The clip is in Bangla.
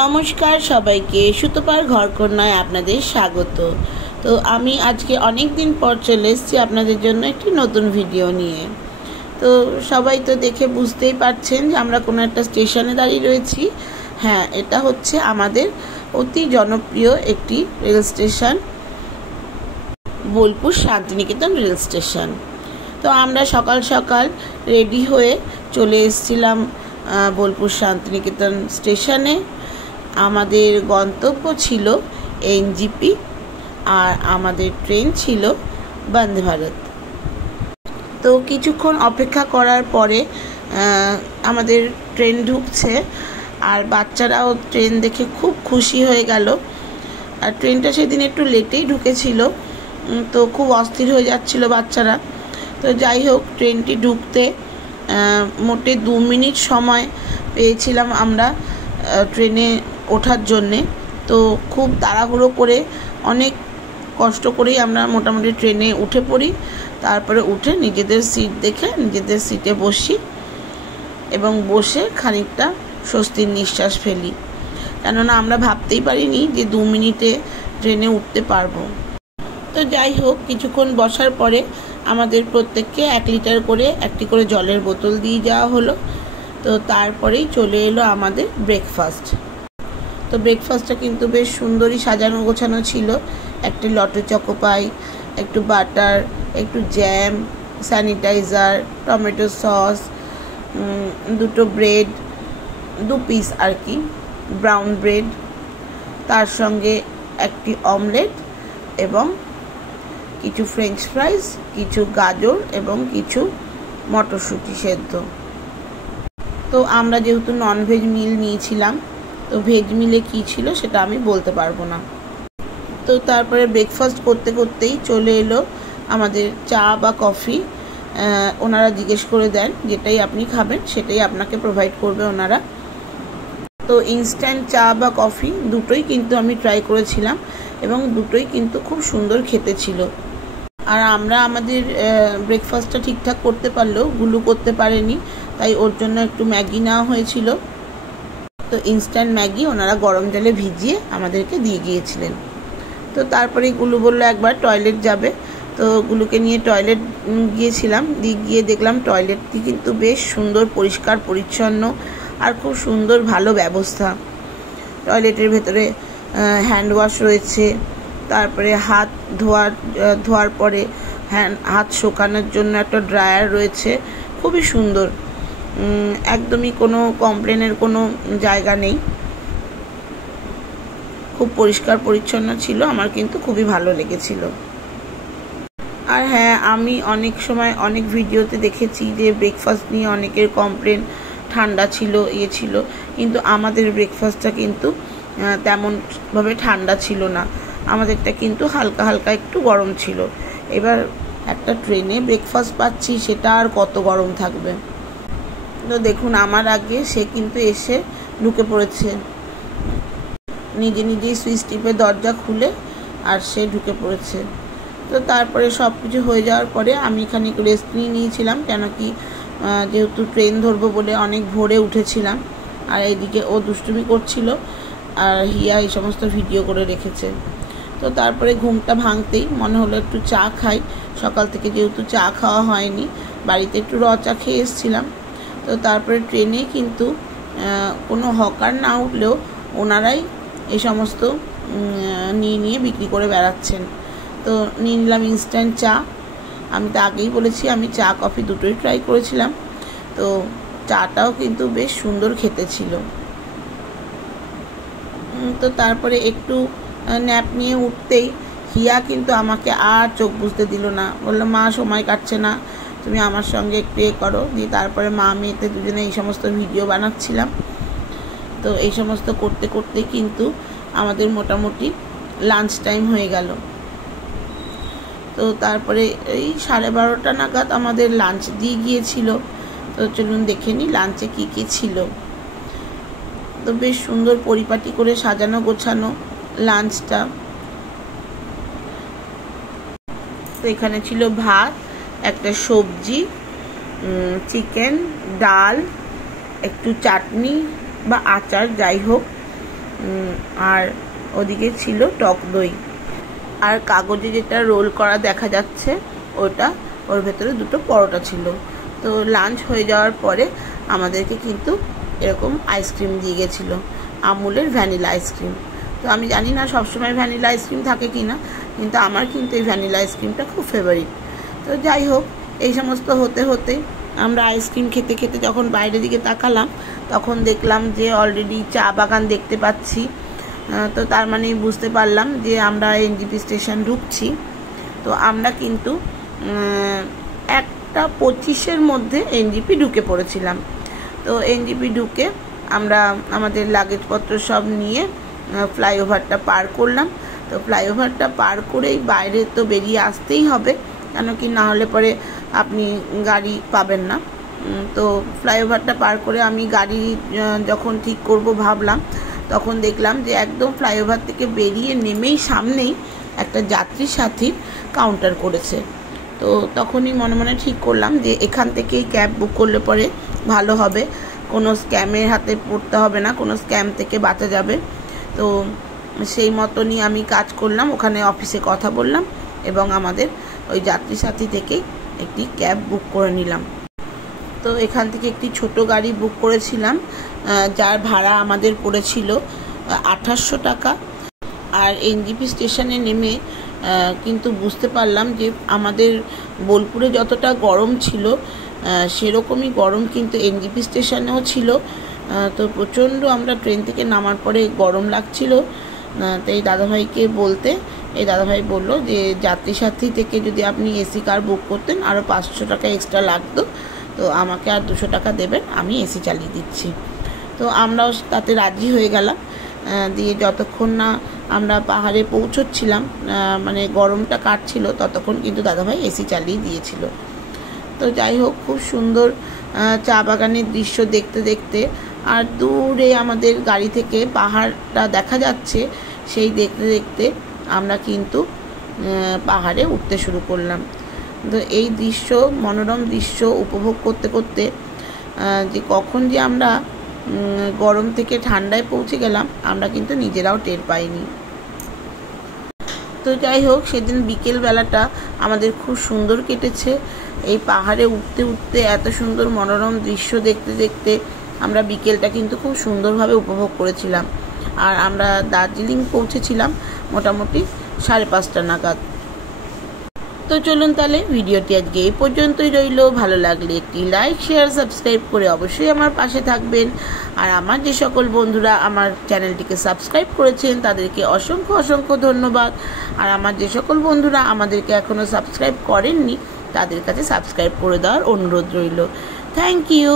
নমস্কার সবাইকে, সুতোপার ঘরকন্যায় আপনাদের স্বাগত। তো আমি আজকে অনেক দিন পর চলে এসেছি আপনাদের জন্য একটি নতুন ভিডিও নিয়ে। তো সবাই তো দেখে বুঝতেই পারছেন যে আমরা কোনো একটা স্টেশনে দাঁড়িয়ে রয়েছি। হ্যাঁ, এটা হচ্ছে আমাদের অতি জনপ্রিয় একটি rail station, Bolpur Shantiniketan rail station. তো আমরা সকাল সকাল রেডি হয়ে চলে এসেছিলাম বোলপুর শান্তিনিকেতন স্টেশনে। আমাদের গন্তব্য ছিল এনজিপি আর আমাদের ট্রেন ছিল বন্দে ভারত। তো কিছুক্ষণ অপেক্ষা করার পরে আমাদের ট্রেন ঢুকছে, আর বাচ্চারাও ট্রেন দেখে খুব খুশি হয়ে গেল। আর ট্রেনটা সেদিন একটু লেটেই ঢুকেছিল, তো খুব অস্থির হয়ে যাচ্ছিল বাচ্চারা। তো যাই হোক, ট্রেনটি ঢুকতে মোটে 2 মিনিট সময় পেয়েছিলাম আমরা ট্রেনে ওঠার জন্যে। তো খুব তাড়াহুড়ো করে অনেক কষ্ট করেই আমরা মোটামুটি ট্রেনে উঠে পড়ি। তারপরে উঠে নিজেদের সিট দেখে নিজেদের সিটে বসি এবং বসে খানিকটা স্বস্তির নিঃশ্বাস ফেলি, কেননা আমরা ভাবতেই পারিনি যে 2 মিনিটে ট্রেনে উঠতে পারবো। তো যাই হোক, কিছুক্ষণ বসার পরে আমাদের প্রত্যেককে 1 লিটার করে একটি করে জলের বোতল দিয়ে যাওয়া হলো। তো তারপরেই চলে এলো আমাদের ব্রেকফাস্ট। তো ব্রেকফাস্টটা কিন্তু বেশ সুন্দরই সাজানো গোছানো ছিল। একটি লটে চকো পাই, একটু বাটার, একটু জ্যাম, স্যানিটাইজার, টমেটো সস, 2টো ব্রেড, 2 পিস আর কি ব্রাউন ব্রেড, তার সঙ্গে একটি অমলেট এবং কিছু ফ্রেঞ্চ ফ্রাইজ, কিছু গাজর এবং কিছু মটরশুঁটি সেদ্ধ। তো আমরা যেহেতু ননভেজ মিল নিয়েছিলাম, তো ভেজ মিলে কী ছিল সেটা আমি বলতে পারবো না। তো তারপরে ব্রেকফাস্ট করতে করতেই চলে এলো আমাদের চা বা কফি। ওনারা জিজ্ঞেস করে দেন যেটাই আপনি খাবেন সেটাই আপনাকে প্রোভাইড করবে ওনারা। তো ইনস্ট্যান্ট চা বা কফি দুটোই কিন্তু আমি ট্রাই করেছিলাম এবং দুটোই কিন্তু খুব সুন্দর খেতে ছিল। আর আমরা আমাদের ব্রেকফাস্টটা ঠিকঠাক করতে পারলেও গুলু করতে পারেনি, তাই ওর জন্য একটু ম্যাগি নেওয়া হয়েছিল। তো ইনস্ট্যান্ট ম্যাগি ওনারা গরম জলে ভিজিয়ে আমাদেরকে দিয়ে গিয়েছিলেন। তো তারপরে গুলু বললো একবার টয়লেট যাবে, তো গুলুকে নিয়ে টয়লেট গিয়েছিলাম। গিয়ে দেখলাম টয়লেটটি কিন্তু বেশ সুন্দর, পরিষ্কার পরিচ্ছন্ন আর খুব সুন্দর ভালো ব্যবস্থা। টয়লেটের ভেতরে হ্যান্ড ওয়াশ রয়েছে, তারপরে হাত ধোয়ার পরে হাত শুকানোর জন্য একটা ড্রায়ার রয়েছে। খুবই সুন্দর, একদমই কোনো কমপ্লেনের কোনো জায়গা নেই। খুব পরিষ্কার পরিচ্ছন্ন ছিল, আমার কিন্তু খুবই ভালো লেগেছিল। আর হ্যাঁ, আমি অনেক সময় অনেক ভিডিওতে দেখেছি যে ব্রেকফাস্ট নিয়ে অনেকের কমপ্লেন, ঠান্ডা ছিল, ছিল, কিন্তু আমাদের ব্রেকফাস্টটা কিন্তু তেমনভাবে ঠান্ডা ছিল না। আমাদেরটা কিন্তু হালকা হালকা একটু গরম ছিল। এবার একটা ট্রেনে ব্রেকফাস্ট পাচ্ছি, সেটা আর কত গরম থাকবে। তো দেখুন, আমার আগে সে কিন্তু এসে ঢুকে পড়েছে, নিজেই সুইচ টিপে দরজা খুলে আর সে ঢুকে পড়েছে। তো তারপরে সব কিছু হয়ে যাওয়ার পরে আমি খানিক রেস্ট নিয়েছিলাম, কেন কি যেহেতু ট্রেন ধরবো বলে অনেক ভোরে উঠেছিলাম। আর এইদিকে ও দুষ্টুমি করছিল আর হিয়া এই সমস্ত ভিডিও করে রেখেছে। তো তারপরে ঘুমটা ভাঙতেই মনে হলো একটু চা খাই। সকাল থেকে যেহেতু চা খাওয়া হয়নি, বাড়িতে একটু চা খেয়ে এসেছিলাম। তো তারপরে ট্রেনে কিন্তু কোনো হকার না উঠলেও ওনারাই এই সমস্ত নিয়ে বিক্রি করে বেড়াচ্ছেন। তো নিয়ে নিলাম ইনস্ট্যান্ট চা। আমি তো আগেই বলেছি আমি চা কফি দুটোই ট্রাই করেছিলাম। তো চাটাও কিন্তু বেশ সুন্দর খেতে ছিল। তো তারপরে একটু ন্যাপ নিয়ে উঠতেই হিয়া কিন্তু আমাকে আর চোখ বুঝতে দিল না। বললো, মা সময় কাটছে না, তুমি আমার সঙ্গে একটু করো। দিয়ে তারপরে মা মেয়েতে দুজনে এই সমস্ত ভিডিও বানাচ্ছিলাম। তো এই সমস্ত করতে করতে কিন্তু আমাদের মোটামুটি লাঞ্চ টাইম হয়ে গেল। তো তারপরে এই 12:30 নাগাদ আমাদের লাঞ্চ দিয়ে গিয়েছিল। তো চলুন দেখে নিই লাঞ্চে কী কী ছিল। তো বেশ সুন্দর পরিপাটি করে সাজানো গোছানো লাঞ্চটা। তো এখানে ছিল ভাত, একটা সবজি, চিকেন, ডাল, একটু চাটনি বা আচার যাই হোক, আর ওদিকে ছিল টক দই, আর কাগজে যেটা রোল করা দেখা যাচ্ছে ওর ভেতরে দুটো পরোটা ছিল। তো লাঞ্চ হয়ে যাওয়ার পরে আমাদেরকে কিন্তু এরকম আইসক্রিম দিয়ে গেছিলো, আমুলের ভ্যানিলা আইসক্রিম। তো আমি জানি না সবসময় ভ্যানিলা আইসক্রিম থাকে কি না, কিন্তু আমার কিন্তু এই ভ্যানিলা আইসক্রিমটা খুব ফেভারিট। তো যাই হোক, এই সমস্ত হতে হতে আমরা আইসক্রিম খেতে খেতে যখন বাইরের দিকে তাকালাম তখন দেখলাম যে অলরেডি চা বাগান দেখতে পাচ্ছি। তো তার মানে বুঝতে পারলাম যে আমরা এনজিপি স্টেশন ঢুকছি। তো আমরা কিন্তু 1:25-এর মধ্যে এনজিপি ঢুকে পড়েছিলাম। তো এনজিপি ঢুকে আমরা আমাদের লাগেজপত্র সব নিয়ে ফ্লাইওভারটা পার করলাম। তো ফ্লাইওভারটা পার করেই বাইরে তো বেরিয়ে আসতেই হবে, কেন কি না হলে পরে আপনি গাড়ি পাবেন না। তো ফ্লাইওভারটা পার করে আমি গাড়ি যখন ঠিক করব ভাবলাম, তখন দেখলাম যে একদম ফ্লাইওভার থেকে বেরিয়ে নেমেই সামনেই একটা যাত্রী সাথীর কাউন্টার করেছে। তো তখনই মনে মনে ঠিক করলাম যে এখান থেকেই ক্যাব বুক করলে পরে ভালো হবে, কোনো স্ক্যামের হাতে পড়তে হবে না, কোনো স্ক্যাম থেকে বাঁচা যাবে। তো সেই মতনই আমি কাজ করলাম, ওখানে অফিসে কথা বললাম এবং আমাদের ওই যাত্রী সাথী থেকেই একটি ক্যাব বুক করে নিলাম। তো এখান থেকে একটি ছোট গাড়ি বুক করেছিলাম, যার ভাড়া আমাদের পড়েছিল 2800 টাকা। আর এনজিপি স্টেশনে নেমে কিন্তু বুঝতে পারলাম যে আমাদের বোলপুরে যতটা গরম ছিল সেরকমই গরম কিন্তু এনজিপি স্টেশনেও ছিল। তো প্রচণ্ড আমরা ট্রেন থেকে নামার পরে গরম লাগছিল। তো এই দাদাভাইকে বলতে এই দাদাভাই বললো যে যাত্রী সাথী থেকে যদি আপনি এসি কার বুক করতেন আরও 500 টাকা এক্সট্রা লাগতো, তো আমাকে আর 200 টাকা দেবেন, আমি এসি চালিয়ে দিচ্ছি। তো আমরাও তাতে রাজি হয়ে গেলাম। দিয়ে যতক্ষণ না আমরা পাহাড়ে পৌঁছচ্ছিলাম, মানে গরমটা কাটছিল, ততক্ষণ কিন্তু দাদাভাই এসি চালিয়ে দিয়েছিল। তো যাই হোক, খুব সুন্দর চা বাগানের দৃশ্য দেখতে দেখতে আর দূরে আমাদের গাড়ি থেকে পাহাড়টা দেখা যাচ্ছে, সেই দেখতে দেখতে আমরা কিন্তু পাহাড়ে উঠতে শুরু করলাম। তো এই দৃশ্য, মনোরম দৃশ্য উপভোগ করতে করতে যে কখন যে আমরা গরম থেকে ঠান্ডায় পৌঁছে গেলাম আমরা কিন্তু নিজেরাও টের পাইনি। তো যাই হোক, সেদিন বিকেলবেলাটা আমাদের খুব সুন্দর কেটেছে। এই পাহাড়ে উঠতে উঠতে এত সুন্দর মনোরম দৃশ্য দেখতে দেখতে আমরা বিকেলটা কিন্তু খুব সুন্দরভাবে উপভোগ করেছিলাম। আর আমরা দার্জিলিং পৌঁছেছিলাম মোটামুটি 5:30 নাগাদ। তো চলুন তাহলে ভিডিওটি আজকে এই পর্যন্তই রইল। ভালো লাগলে একটি লাইক, শেয়ার, সাবস্ক্রাইব করে অবশ্যই আমার পাশে থাকবেন। আর আমার যে সকল বন্ধুরা আমার চ্যানেলটিকে সাবস্ক্রাইব করেছেন তাদেরকে অসংখ্য অসংখ্য ধন্যবাদ। আর আমার যে সকল বন্ধুরা আমাদেরকে এখনও সাবস্ক্রাইব করেননি তাদের কাছে সাবস্ক্রাইব করে দেওয়ার অনুরোধ রইল। Thank you.